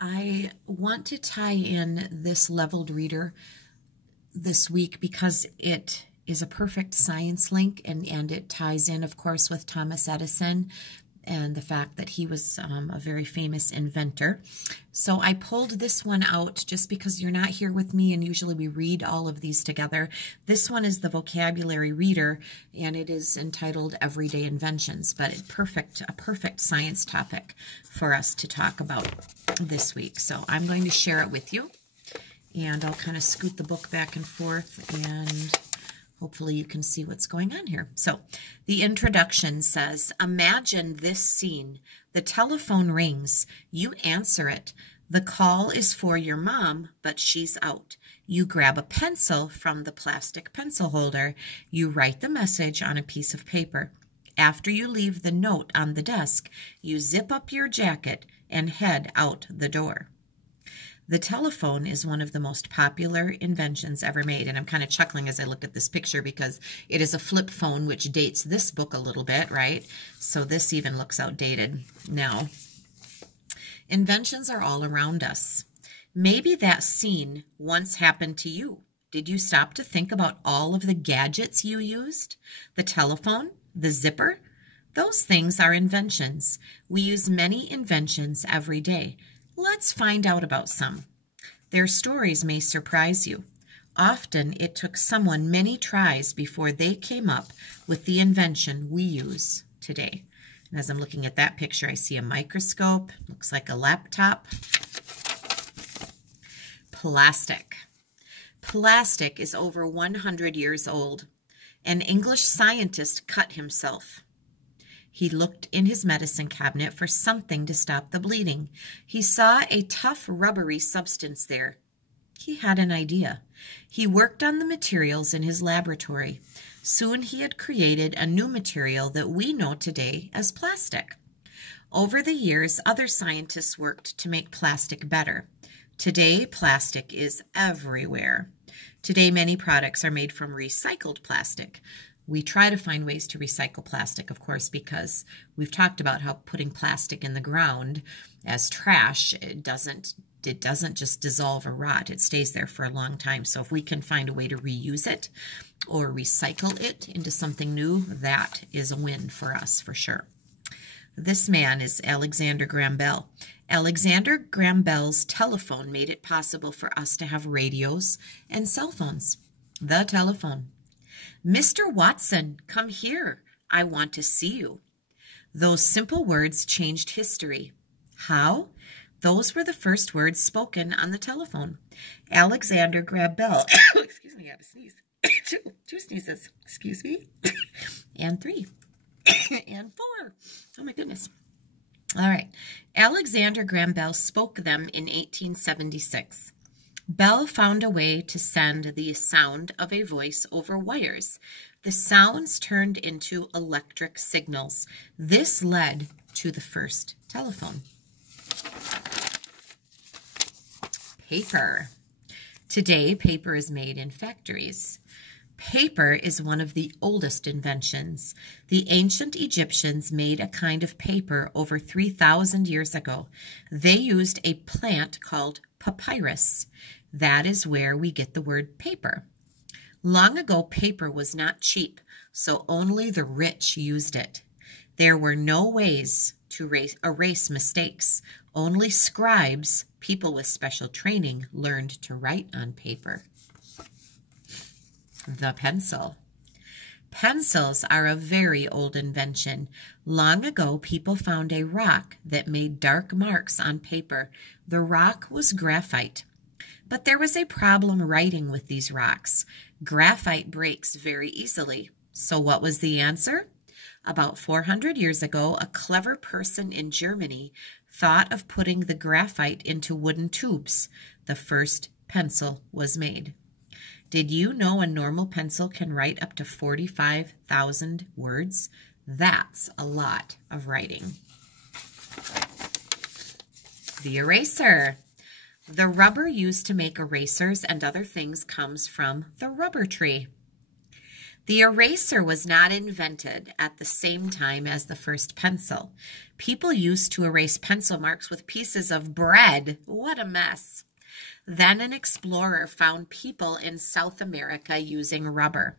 I want to tie in this leveled reader this week because it is a perfect science link, and it ties in, of course, with Thomas Edison and the fact that he was a very famous inventor. So I pulled this one out just because you're not here with me, and usually we read all of these together. This one is the vocabulary reader, and it is entitled Everyday Inventions, but a perfect science topic for us to talk about this week. So I'm going to share it with you, and I'll kind of scoot the book back and forth, and hopefully you can see what's going on here. So the introduction says, imagine this scene. The telephone rings. You answer it. The call is for your mom, but she's out. You grab a pencil from the plastic pencil holder. You write the message on a piece of paper. After you leave the note on the desk, you zip up your jacket and head out the door. The telephone is one of the most popular inventions ever made, and I'm kind of chuckling as I look at this picture because it is a flip phone, which dates this book a little bit, right? So this even looks outdated now. Inventions are all around us. Maybe that scene once happened to you. Did you stop to think about all of the gadgets you used? The telephone, the zipper? Those things are inventions. We use many inventions every day. Let's find out about some. Their stories may surprise you. Often it took someone many tries before they came up with the invention we use today. And as I'm looking at that picture, I see a microscope. Looks like a laptop. Plastic. Plastic is over 100 years old. An English scientist cut himself. He looked in his medicine cabinet for something to stop the bleeding. He saw a tough, rubbery substance there. He had an idea. He worked on the materials in his laboratory. Soon he had created a new material that we know today as plastic. Over the years, other scientists worked to make plastic better. Today, plastic is everywhere. Today, many products are made from recycled plastic. We try to find ways to recycle plastic, of course, because we've talked about how putting plastic in the ground as trash, it doesn't just dissolve or rot. It stays there for a long time. So if we can find a way to reuse it or recycle it into something new, that is a win for us for sure. This man is Alexander Graham Bell. Alexander Graham Bell's telephone made it possible for us to have radios and cell phones. The telephone. Mr. Watson, come here. I want to see you. Those simple words changed history. How? Those were the first words spoken on the telephone. Alexander Graham Bell. Excuse me, I have a sneeze. Two sneezes. Excuse me. And 3. And 4. Oh my goodness. All right. Alexander Graham Bell spoke them in 1876. Bell found a way to send the sound of a voice over wires. The sounds turned into electric signals. This led to the first telephone. Paper. Today, paper is made in factories. Paper is one of the oldest inventions. The ancient Egyptians made a kind of paper over 3,000 years ago. They used a plant called papyrus. That is where we get the word paper. Long ago, paper was not cheap, so only the rich used it. There were no ways to erase mistakes. Only scribes, people with special training, learned to write on paper. The pencil. Pencils are a very old invention. Long ago, people found a rock that made dark marks on paper. The rock was graphite. But there was a problem writing with these rocks. Graphite breaks very easily. So what was the answer? About 400 years ago, a clever person in Germany thought of putting the graphite into wooden tubes. The first pencil was made. Did you know a normal pencil can write up to 45,000 words? That's a lot of writing. The eraser. The rubber used to make erasers and other things comes from the rubber tree. The eraser was not invented at the same time as the first pencil. People used to erase pencil marks with pieces of bread. What a mess. Then an explorer found people in South America using rubber.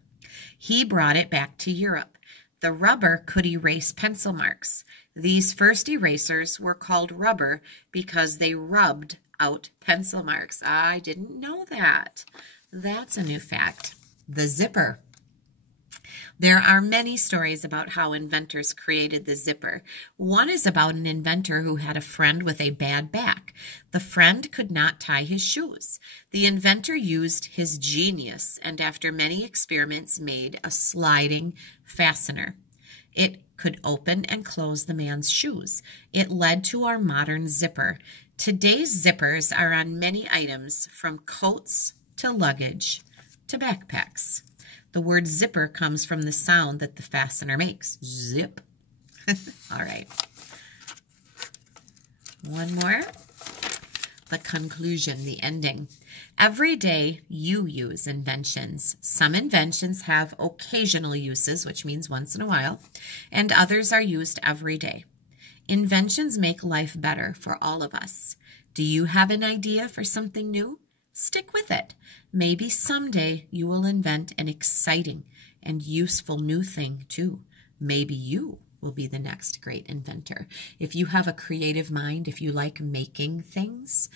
He brought it back to Europe. The rubber could erase pencil marks. These first erasers were called rubber because they rubbed out pencil marks. I didn't know that. That's a new fact. The zipper. There are many stories about how inventors created the zipper. One is about an inventor who had a friend with a bad back. The friend could not tie his shoes. The inventor used his genius and after many experiments made a sliding fastener. It could open and close the man's shoes. It led to our modern zipper. Today's zippers are on many items from coats to luggage to backpacks. The word zipper comes from the sound that the fastener makes. Zip. All right. One more. The conclusion, the ending. Every day you use inventions. Some inventions have occasional uses, which means once in a while, and others are used every day. Inventions make life better for all of us. Do you have an idea for something new? Stick with it. Maybe someday you will invent an exciting and useful new thing too. Maybe you will be the next great inventor. If you have a creative mind, if you like making things,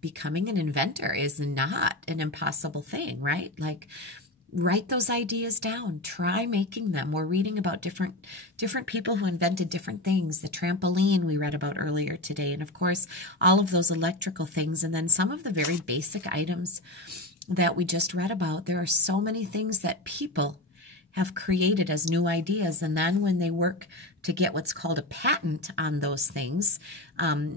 becoming an inventor is not an impossible thing, right? Like, write those ideas down. Try making them. We're reading about different people who invented different things. The trampoline we read about earlier today. And of course, all of those electrical things. And then some of the very basic items that we just read about. There are so many things that people have created as new ideas. And then when they work to get what's called a patent on those things,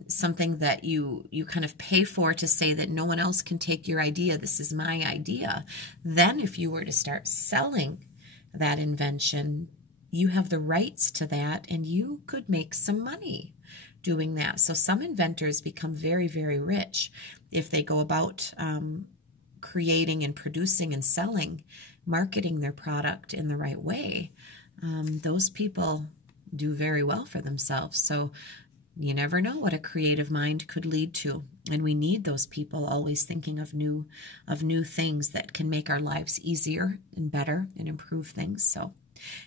something that you kind of pay for to say that no one else can take your idea, this is my idea. Then if you were to start selling that invention, you have the rights to that and you could make some money doing that. So some inventors become very, very rich if they go about creating and producing and selling, marketing their product in the right way. Those people do very well for themselves. So you never know what a creative mind could lead to. And we need those people always thinking of new things that can make our lives easier and better and improve things. So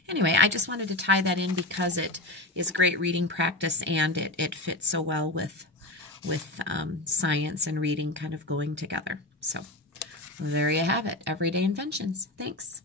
anyway, I just wanted to tie that in because it is great reading practice and it fits so well with science and reading kind of going together. So there you have it. Everyday inventions. Thanks.